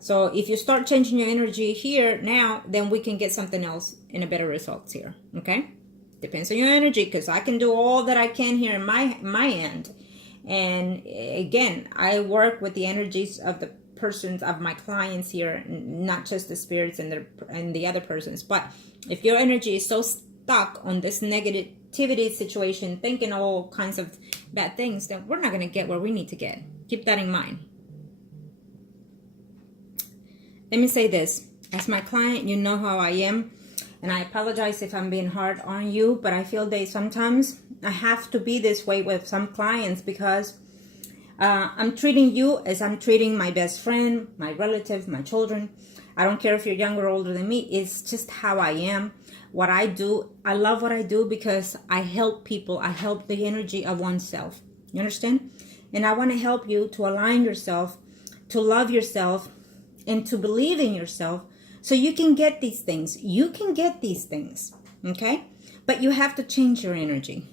So if you start changing your energy here now, then we can get something else in a better results here. Okay, depends on your energy, because I can do all that I can here in my end. And again, I work with the energies of the persons, of my clients here, not just the spirits and the other persons. But if your energy is so stuck on this negativity situation, thinking all kinds of bad things, then we're not going to get where we need to get. Keep that in mind. Let me say this. As my client, you know how I am. And I apologize if I'm being hard on you, but I feel that sometimes I have to be this way with some clients, because I'm treating you as I'm treating my best friend, my relative, my children. I don't care if you're younger or older than me. It's just how I am. What I do, I love what I do because I help people. I help the energy of oneself. You understand? And I want to help you to align yourself, to love yourself, and to believe in yourself, so you can get these things. You can get these things, okay? But you have to change your energy.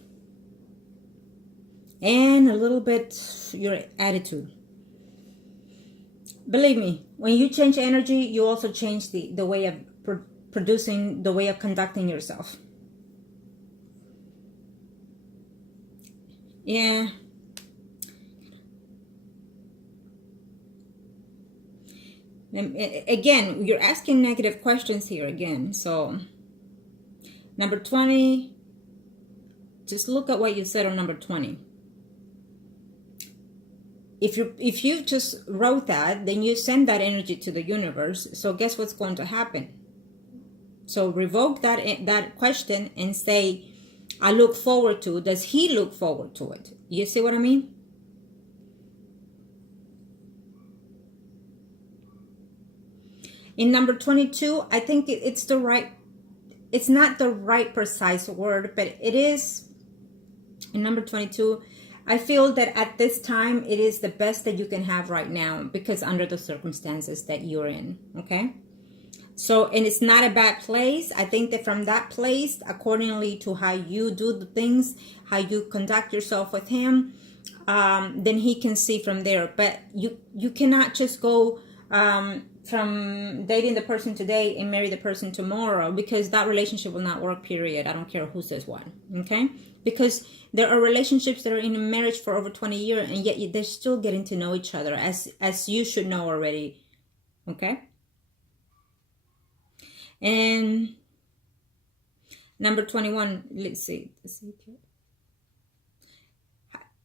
And a little bit your attitude. Believe me, when you change energy, you also change the way of producing, the way of conducting yourself. Yeah. And again, you're asking negative questions here again. So number 20, just look at what you said on number 20. If you just wrote that, then you send that energy to the universe. So guess what's going to happen? So revoke that question and say, I look forward to. Does he look forward to it? You see what I mean? In number 22, I think it's not the right precise word, but it is, in number 22, I feel that at this time, it is the best that you can have right now, because under the circumstances that you're in, okay? So, and it's not a bad place. I think that from that place, accordingly to how you do the things, how you conduct yourself with him, then he can see from there. But you cannot just go from dating the person today and marry the person tomorrow, because that relationship will not work, period. I don't care who says what, okay? Because there are relationships that are in a marriage for over 20 years, and yet they're still getting to know each other, as you should know already, okay? And number 21, let's see.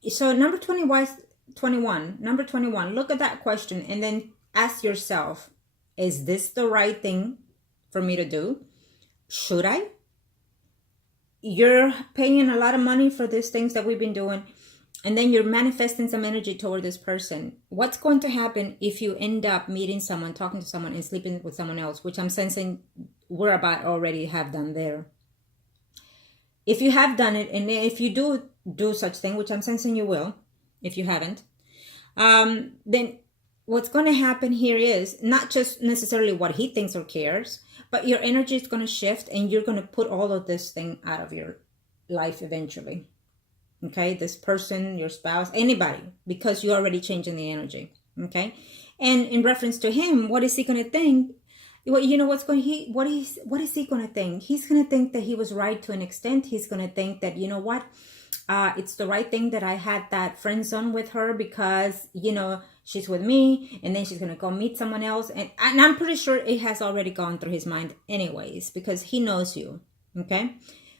So number 21, look at that question and then ask yourself, is this the right thing for me to do? Should I? You're paying a lot of money for these things that we've been doing, and then you're manifesting some energy toward this person. What's going to happen if you end up meeting someone, talking to someone, and sleeping with someone else, which I'm sensing we're about already have done there? If you have done it, and if you do such thing, which I'm sensing you will, if you haven't, then what's going to happen here is not just necessarily what he thinks or cares, but your energy is going to shift, and you're going to put all of this thing out of your life eventually. Okay, this person, your spouse, anybody, because you're already changing the energy. Okay, and in reference to him, what is he going to think? Well, you know what is he going to think? He's going to think that he was right to an extent. He's going to think that, you know what, it's the right thing that I had that friend zone with her, because, you know, she's with me, and then she's going to go meet someone else. And I'm pretty sure it has already gone through his mind anyways, because he knows you. Okay.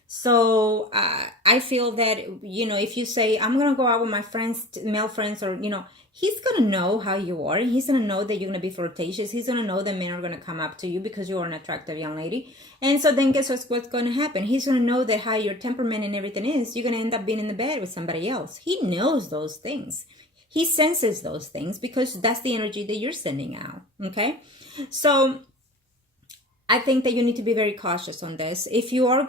So I feel that, you know, if you say, I'm going to go out with my friends, male friends, or, you know, he's going to know how you are. He's going to know that you're going to be flirtatious. He's going to know that men are going to come up to you because you're an attractive young lady. And so then guess what's going to happen? He's going to know that how your temperament and everything is. You're going to end up being in the bed with somebody else. He knows those things. He senses those things, because that's the energy that you're sending out. Okay. So I think that you need to be very cautious on this. If you have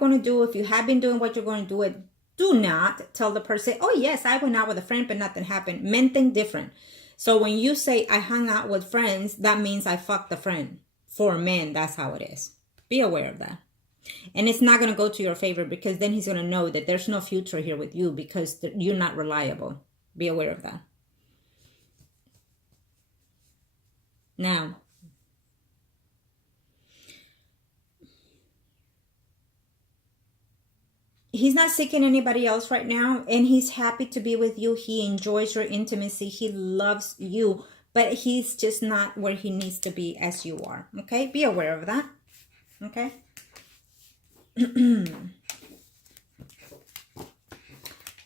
been doing what you're going to do, it, do not tell the person, oh yes, I went out with a friend, but nothing happened. Men think different. So when you say I hung out with friends, that means I fucked a friend. For men, that's how it is. Be aware of that. And it's not going to go to your favor, because then he's going to know that there's no future here with you, because you're not reliable. Be aware of that. Now, he's not seeking anybody else right now, and he's happy to be with you. He enjoys your intimacy. He loves you, but he's just not where he needs to be as you are. Okay, be aware of that. Okay.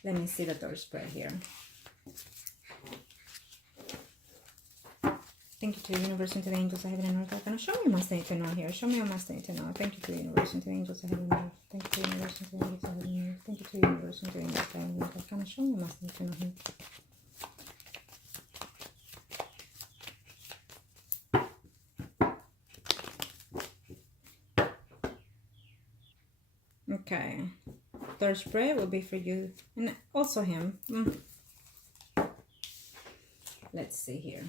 Let me see the third spread here. Thank you to the universe and to the angels of heaven and earth. Now show me what must I need to know here. Show me what must I need to know. Thank you to the universe and to the angels of heaven and earth. Thank you to the universe and to the angels of heaven and earth. Thank you to the universe and to the angels of heaven and earth. Now show me what must I need to know here. Okay, third spread will be for you and also him. Let's see here.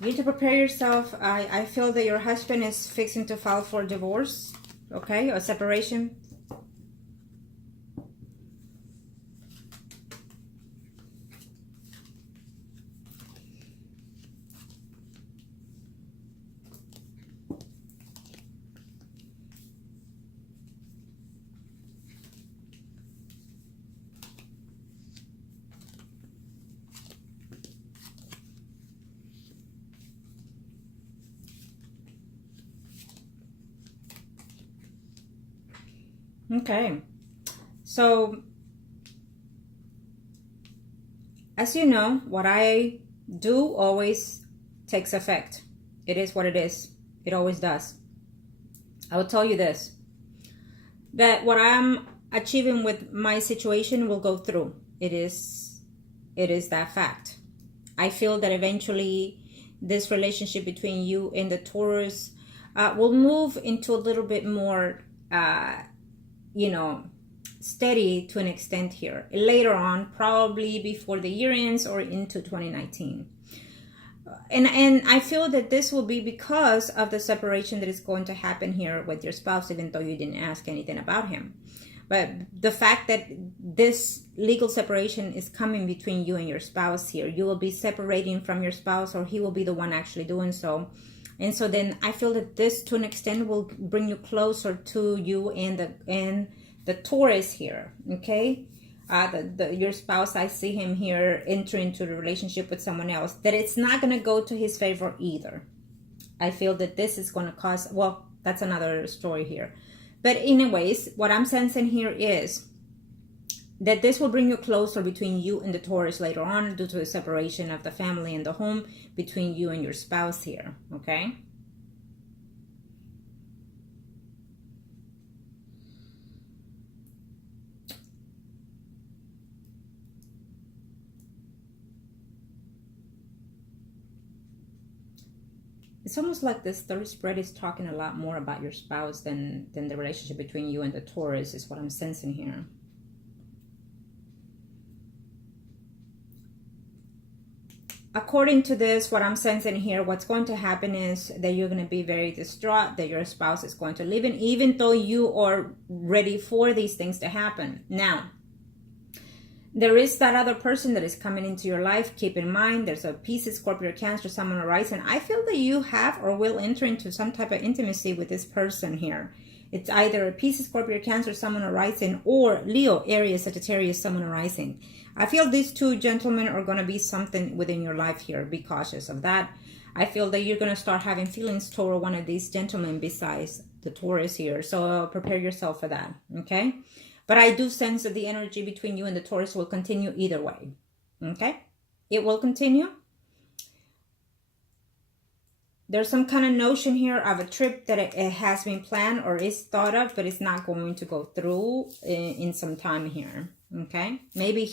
You need to prepare yourself. I feel that your husband is fixing to file for divorce, okay, or separation. Okay, so as you know, what I do always takes effect. It is what it is. It always does. I will tell you this, that what I'm achieving with my situation will go through. It is that fact. I feel that eventually this relationship between you and the Taurus will move into a little bit more steady to an extent here later on, probably before the year ends or into 2019. And I feel that this will be because of the separation that is going to happen here with your spouse, even though you didn't ask anything about him. But the fact that this legal separation is coming between you and your spouse here, you will be separating from your spouse, or he will be the one actually doing so. And so then I feel that this, to an extent, will bring you closer to you and the Taurus here, okay? Your spouse, I see him here entering into the relationship with someone else, that it's not going to go to his favor either. I feel that this is going to cause, well, that's another story here. But anyways, what I'm sensing here is that this will bring you closer between you and the Taurus later on, due to the separation of the family and the home between you and your spouse here, okay? It's almost like this third spread is talking a lot more about your spouse than the relationship between you and the Taurus, is what I'm sensing here. According to this, what I'm sensing here, what's going to happen is that you're going to be very distraught, that your spouse is going to leave, and even though you are ready for these things to happen. Now, there is that other person that is coming into your life. Keep in mind, there's a Pisces, Scorpio, Cancer, Sun, horizon. I feel that you have or will enter into some type of intimacy with this person here. It's either a Pisces, Scorpio, Cancer, Sun, horizon, or Leo, Aries, Sagittarius, Sun, horizon. I feel these two gentlemen are going to be something within your life here. Be cautious of that. I feel that you're going to start having feelings toward one of these gentlemen besides the Taurus here. So prepare yourself for that, okay? But I do sense that the energy between you and the Taurus will continue either way, okay? It will continue. There's some kind of notion here of a trip that it has been planned or is thought of, but it's not going to go through in some time here, okay? Maybe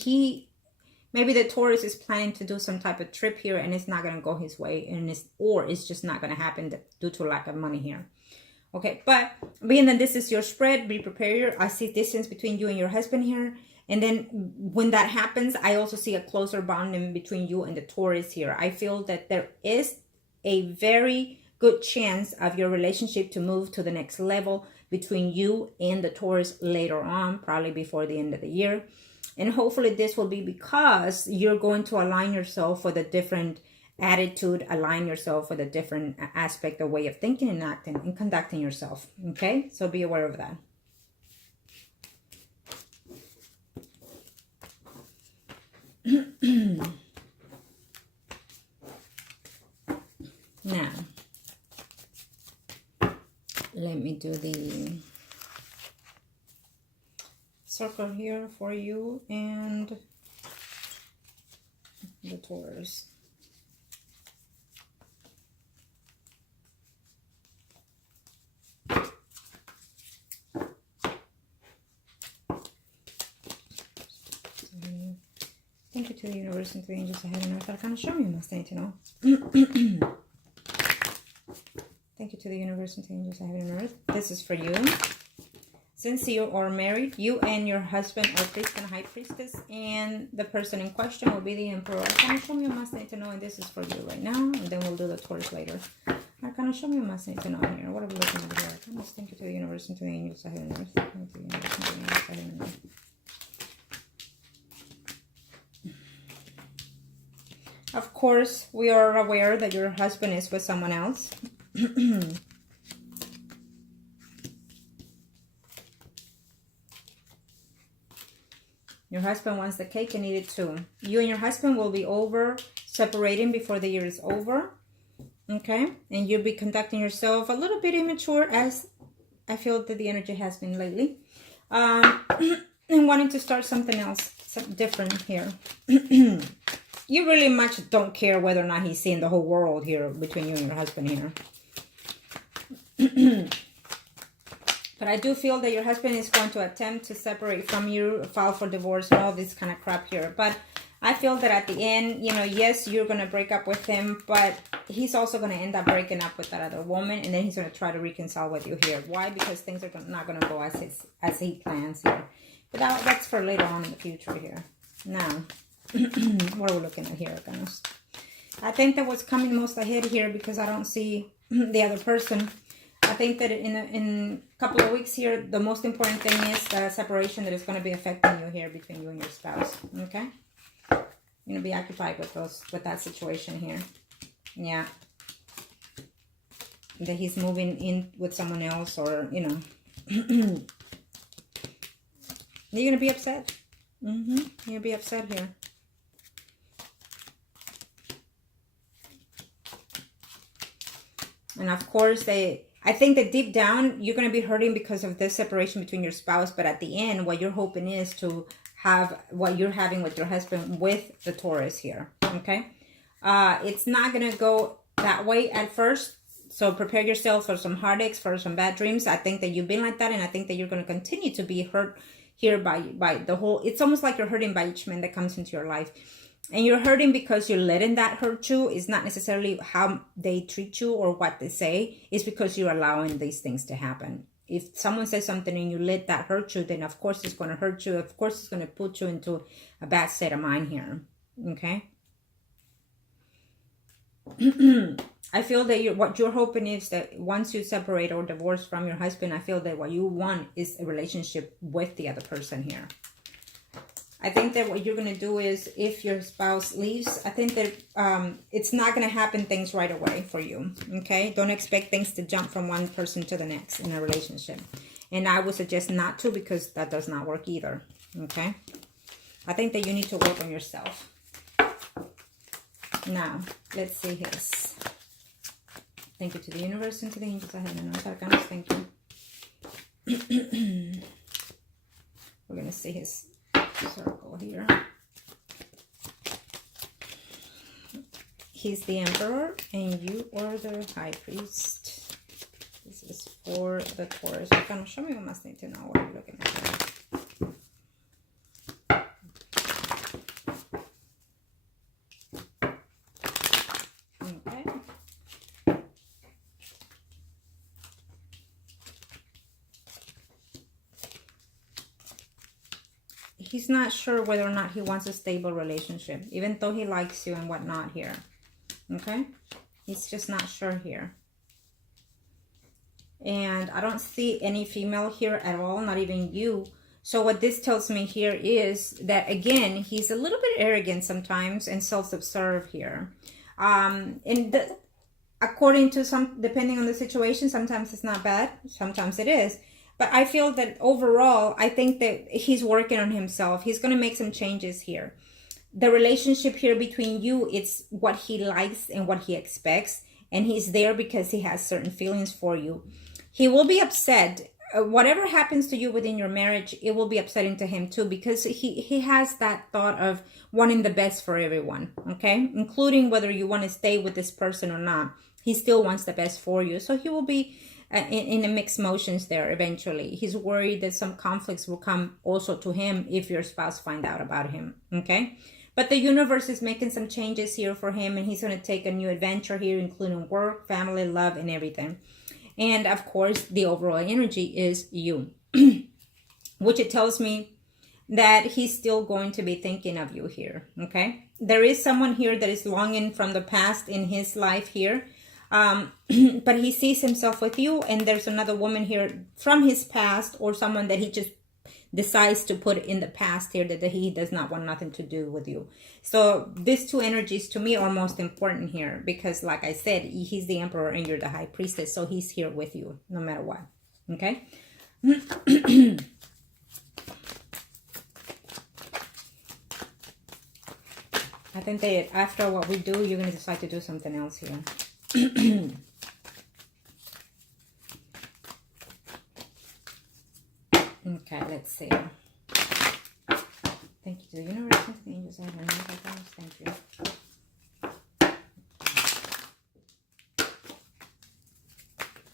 the Taurus is planning to do some type of trip here and it's not going to go his way, and it's just not going to happen due to lack of money here. Okay, but being that this is your spread, be prepared. I see distance between you and your husband here, And then when that happens, I also see a closer bonding between you and the Taurus here. I feel that there is a very good chance of your relationship to move to the next level between you and the Taurus later on, probably before the end of the year. And hopefully this will be because you're going to align yourself with a different attitude, align yourself with a different aspect or way of thinking and acting and conducting yourself. Okay, so be aware of that. Now, let me do the circle here for you and the Taurus. Thank you to the universe and to the angels ahead and earth. Arcana, show me must need to know. Thank you to the universe and to the angels ahead and earth. This is for you. Since you are married, you and your husband are priest and high priestess, and the person in question will be the emperor. Arcana, show me must need to know, and this is for you right now, and then we'll do the Taurus later. Arcana, show me must need to know here. What are we looking at here? Arcana, thank you to the universe and to the angels ahead and earth. Thank you to the universe and to the angels ahead and earth. Of course, we are aware that your husband is with someone else. Your husband wants the cake and eat it too. You and your husband will be separating before the year is over. Okay? And you'll be conducting yourself a little bit immature, as I feel that the energy has been lately. And wanting to start something else, something different here. You really much don't care whether or not he's seeing the whole world here between you and your husband here. But I do feel that your husband is going to attempt to separate from you, file for divorce, and all this kind of crap here. But I feel that at the end, you know, yes, you're going to break up with him, but he's also going to end up breaking up with that other woman, and then he's going to try to reconcile with you here. Why? Because things are not going to go as he plans here. But that's for later on in the future here. Now, what are we looking at here, guys? I think that what's coming most ahead here, because I don't see the other person. I think that in a couple of weeks here, the most important thing is the separation that is going to be affecting you here between you and your spouse. Okay, you're going to be occupied with that situation here. Yeah, that he's moving in with someone else, or you know, you're going to be upset. You're going to be upset here. And of course, I think that deep down, you're going to be hurting because of this separation between your spouse. But at the end, what you're hoping is to have what you're having with your husband with the Taurus here. Okay? It's not going to go that way at first. So prepare yourself for some heartaches, for some bad dreams. I think that you've been like that. And I think that you're going to continue to be hurt here by the whole... It's almost like you're hurting by each man that comes into your life. And you're hurting because you're letting that hurt you. It's not necessarily how they treat you or what they say. It's because you're allowing these things to happen. If someone says something and you let that hurt you, then of course it's going to hurt you. Of course it's going to put you into a bad state of mind here. Okay? I feel that what you're hoping is that once you separate or divorce from your husband, I feel that what you want is a relationship with the other person here. I think that what you're going to do is, if your spouse leaves, I think that it's not going to happen things right away for you, okay? Don't expect things to jump from one person to the next in a relationship. And I would suggest not to, because that does not work either, okay? I think that you need to work on yourself. Now, let's see his. Thank you to the universe and to the angels ahead and earth. Arcanas, thank you. We're going to see his circle here. He's the emperor and you are the high priest. This is for the Taurus. Arcana, show me what must need to know. What are you looking at here? He's not sure whether or not he wants a stable relationship, even though he likes you and whatnot here. Okay? He's just not sure here. And I don't see any female here at all, not even you. So what this tells me here is that, again, he's a little bit arrogant sometimes and self-absorbed here. According to some, depending on the situation, sometimes it's not bad, sometimes it is. But I feel that overall, I think that he's working on himself. He's going to make some changes here. The relationship here between you, it's what he likes and what he expects. And he's there because he has certain feelings for you. He will be upset. Whatever happens to you within your marriage, it will be upsetting to him too, because he has that thought of wanting the best for everyone, okay? Including whether you want to stay with this person or not. He still wants the best for you. So he will be in a mixed motions there eventually. He's worried that some conflicts will come also to him if your spouse find out about him, okay? But the universe is making some changes here for him, and he's going to take a new adventure here, including work, family, love, and everything. And of course, the overall energy is you, which it tells me that he's still going to be thinking of you here, okay? There is someone here that is longing from the past in his life here, but he sees himself with you, and there's another woman here from his past, or someone that he just decides to put in the past here, that he does not want nothing to do with you. So these two energies to me are most important here, because like I said, he's the emperor and you're the high priestess, so he's here with you no matter what, okay? I think that after what we do, you're going to decide to do something else here. Okay, let's see. Thank you to the universe, thank the angels, thank you.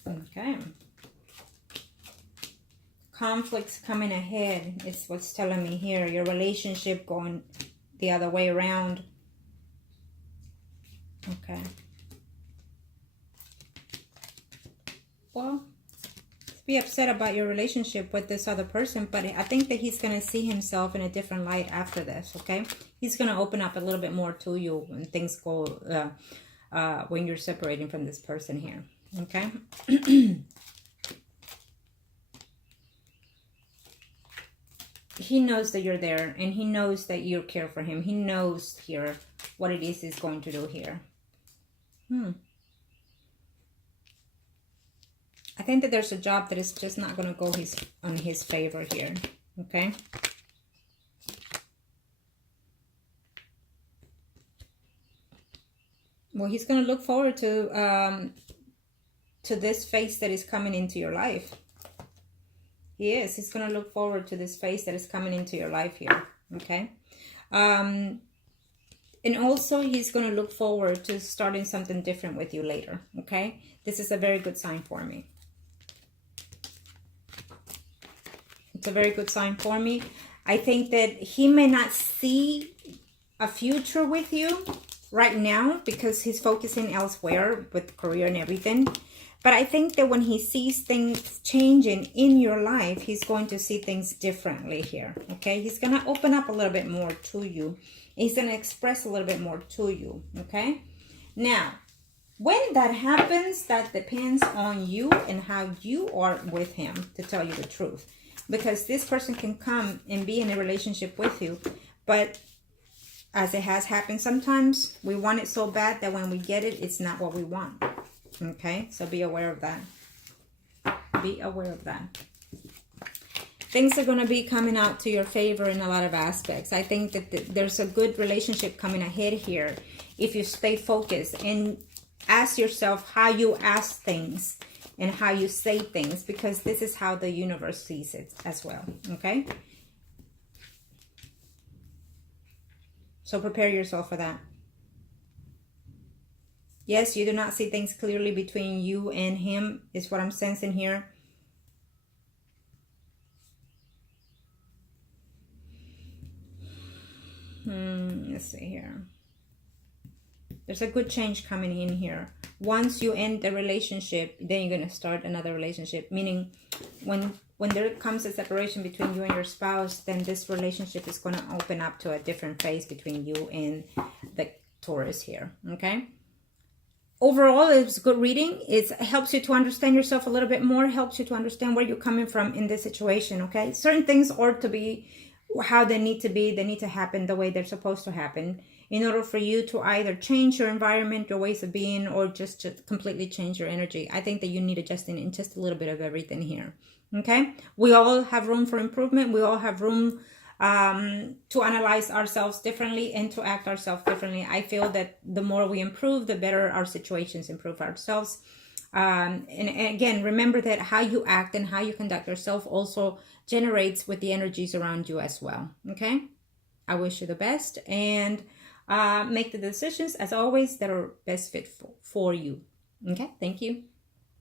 Okay. Conflicts coming ahead is what's telling me here. Your relationship going the other way around. Okay. Well, be upset about your relationship with this other person, but I think that he's going to see himself in a different light after this, okay? He's going to open up a little bit more to you when things go, when you're separating from this person here, okay? He knows that you're there, and he knows that you care for him. He knows here what it is he's going to do here. I think that there's a job that is just not going to go on his favor here, okay? Well, he's going to look forward to this phase that is coming into your life. He is. He's going to look forward to this phase that is coming into your life here, okay? And also, he's going to look forward to starting something different with you later, okay? This is a very good sign for me. It's a very good sign for me. I think that he may not see a future with you right now because he's focusing elsewhere with career and everything. But I think that when he sees things changing in your life, he's going to see things differently here, okay? He's going to open up a little bit more to you. He's going to express a little bit more to you, okay? Now, when that happens, that depends on you and how you are with him, to tell you the truth. Because this person can come and be in a relationship with you, but as it has happened sometimes, we want it so bad that when we get it, it's not what we want. Okay, so be aware of that. Be aware of that. Things are going to be coming out to your favor in a lot of aspects. I think that there's a good relationship coming ahead here if you stay focused and ask yourself how you ask things and how you say things, because this is how the universe sees it as well, okay? So prepare yourself for that. Yes, you do not see things clearly between you and him, is what I'm sensing here. Let's see here. There's a good change coming in here. Once you end the relationship, then you're going to start another relationship. Meaning, when when there comes a separation between you and your spouse, then this relationship is going to open up to a different phase between you and the Taurus here, okay? Overall, it's good reading. It helps you to understand yourself a little bit more, helps you to understand where you're coming from in this situation, okay? Certain things are to be how they need to be. They need to happen the way they're supposed to happen in order for you to either change your environment, your ways of being, or just to completely change your energy. I think that you need adjusting in just a little bit of everything here, okay? We all have room for improvement. We all have room to analyze ourselves differently and to act ourselves differently. I feel that the more we improve, the better our situations improve ourselves. And again, remember that how you act and how you conduct yourself also generates with the energies around you as well. Okay? I wish you the best, and make the decisions, as always, that are best fit for you. Okay? Thank you.